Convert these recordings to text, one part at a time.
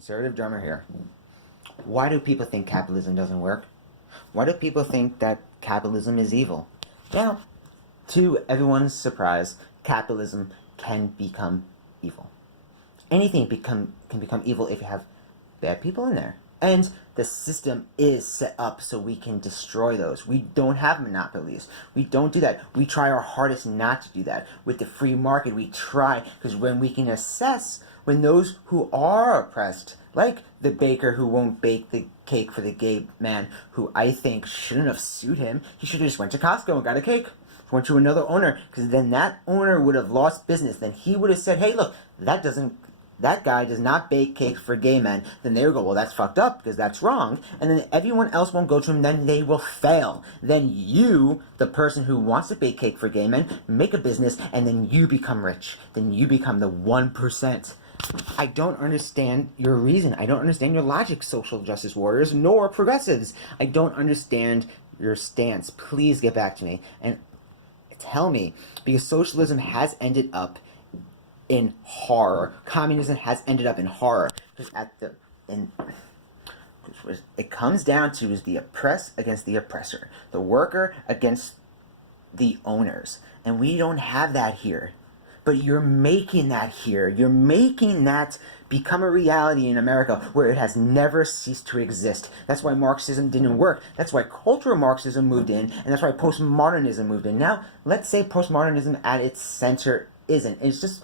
Conservative drummer here. Why do people think capitalism doesn't work? Why do people think that capitalism is evil? Now, to everyone's surprise, capitalism can become evil. Anything can become evil if you have bad people in there. And the system is set up so we can destroy those. We don't have monopolies. We don't do that. We try our hardest not to do that. With the free market, we try, because when we can assess when those who are oppressed, like the baker who won't bake the cake for the gay man, who I think shouldn't have sued him, he should have just went to Costco and got a cake. Went to another owner, because then that owner would have lost business. Then he would have said, hey, look, that guy does not bake cakes for gay men. Then they would go, well, that's fucked up because that's wrong. And then everyone else won't go to him. Then they will fail. Then you, the person who wants to bake cake for gay men, make a business, and then you become rich. Then you become the 1%. I don't understand your reason. I don't understand your logic, social justice warriors, nor progressives. I don't understand your stance. Please get back to me and tell me, because socialism has ended up in horror. Communism has ended up in horror. Because it comes down to is the oppressed against the oppressor, the worker against the owners, and we don't have that here. But you're making that here. You're making that become a reality in America where it has never ceased to exist. That's why Marxism didn't work. That's why cultural Marxism moved in, and that's why postmodernism moved in. Now, let's say postmodernism at its center isn't. It's just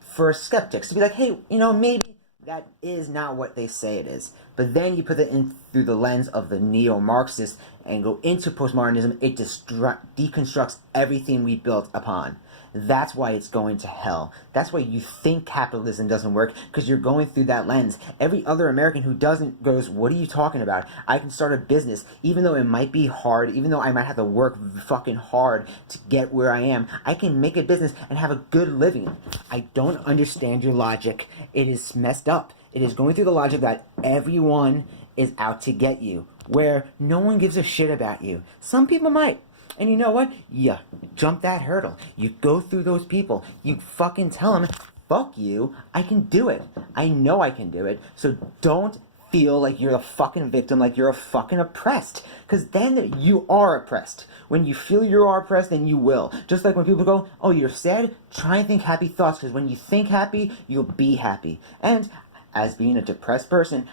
for skeptics to be like, hey, maybe that is not what they say it is. But then you put it in through the lens of the neo-Marxist and go into postmodernism, it deconstructs everything we built upon. That's why it's going to hell. That's why you think capitalism doesn't work, because you're going through that lens. Every other American who doesn't goes, what are you talking about? I can start a business, even though it might be hard, even though I might have to work fucking hard to get where I am. I can make a business and have a good living. I don't understand your logic. It is messed up. It is going through the logic that everyone is out to get you, where no one gives a shit about you. Some people might. And you know what? You jump that hurdle. You go through those people. You fucking tell them, fuck you, I can do it. I know I can do it. So don't feel like you're the fucking victim, like you're a fucking oppressed. Because then you are oppressed. When you feel you are oppressed, then you will. Just like when people go, oh, you're sad? Try and think happy thoughts, because when you think happy, you'll be happy. And as being a depressed person,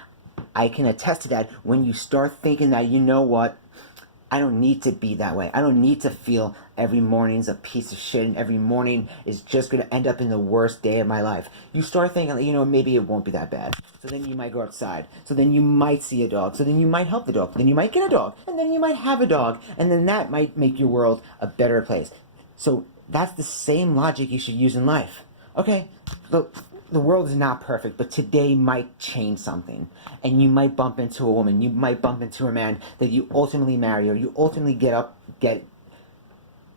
I can attest to that. When you start thinking that, you know what? I don't need to be that way. I don't need to feel every morning's a piece of shit and every morning is just going to end up in the worst day of my life. You start thinking, maybe it won't be that bad. So then you might go outside. So then you might see a dog. So then you might help the dog. Then you might get a dog. And then you might have a dog. And then that might make your world a better place. So that's the same logic you should use in life. Okay, the world is not perfect, but today might change something. And you might bump into a woman, you might bump into a man that you ultimately marry, or you ultimately get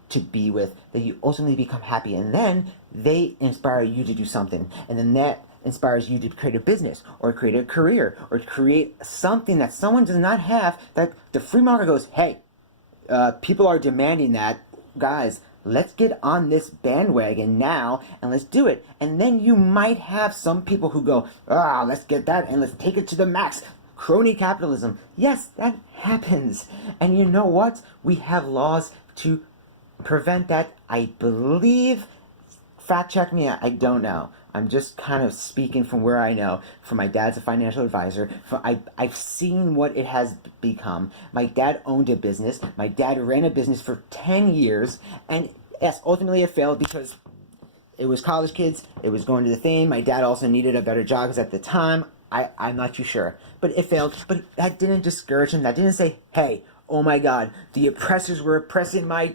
to be with, that you ultimately become happy. And then they inspire you to do something. And then that inspires you to create a business, or create a career, or create something that someone does not have, that the free market goes, hey, people are demanding that, guys, let's get on this bandwagon now, and let's do it. And then you might have some people who go, let's get that, and let's take it to the max. Crony capitalism. Yes, that happens. And you know what? We have laws to prevent that. I believe, fact check me, I don't know. I'm just kind of speaking from where I know. From my dad's a financial advisor. I've seen what it has become. My dad owned a business. My dad ran a business for 10 years. And yes, ultimately it failed because it was college kids. It was going to the thing. My dad also needed a better job because at the time, I'm not too sure. But it failed. But that didn't discourage him. That didn't say, hey, oh my God, the oppressors were oppressing my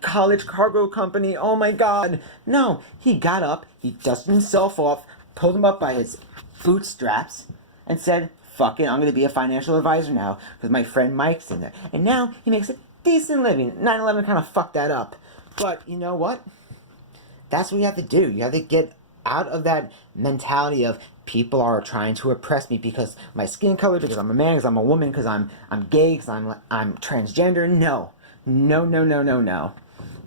college cargo company, oh my God. No, he got up, he dusted himself off, pulled him up by his bootstraps, and said, fuck it, I'm going to be a financial advisor now, because my friend Mike's in there. And now he makes a decent living. 9/11 kind of fucked that up. But you know what? That's what you have to do. You have to get out of that mentality of people are trying to oppress me because my skin color, because I'm a man, because I'm a woman, because I'm gay, because I'm transgender. No. No.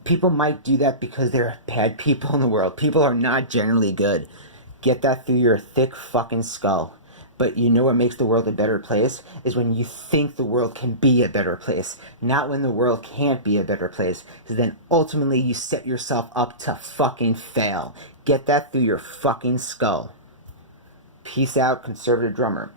People might do that because there are bad people in the world. People are not generally good. Get that through your thick fucking skull. But you know what makes the world a better place? Is when you think the world can be a better place, not when the world can't be a better place. Because then ultimately you set yourself up to fucking fail. Get that through your fucking skull. Peace out, conservative drummer.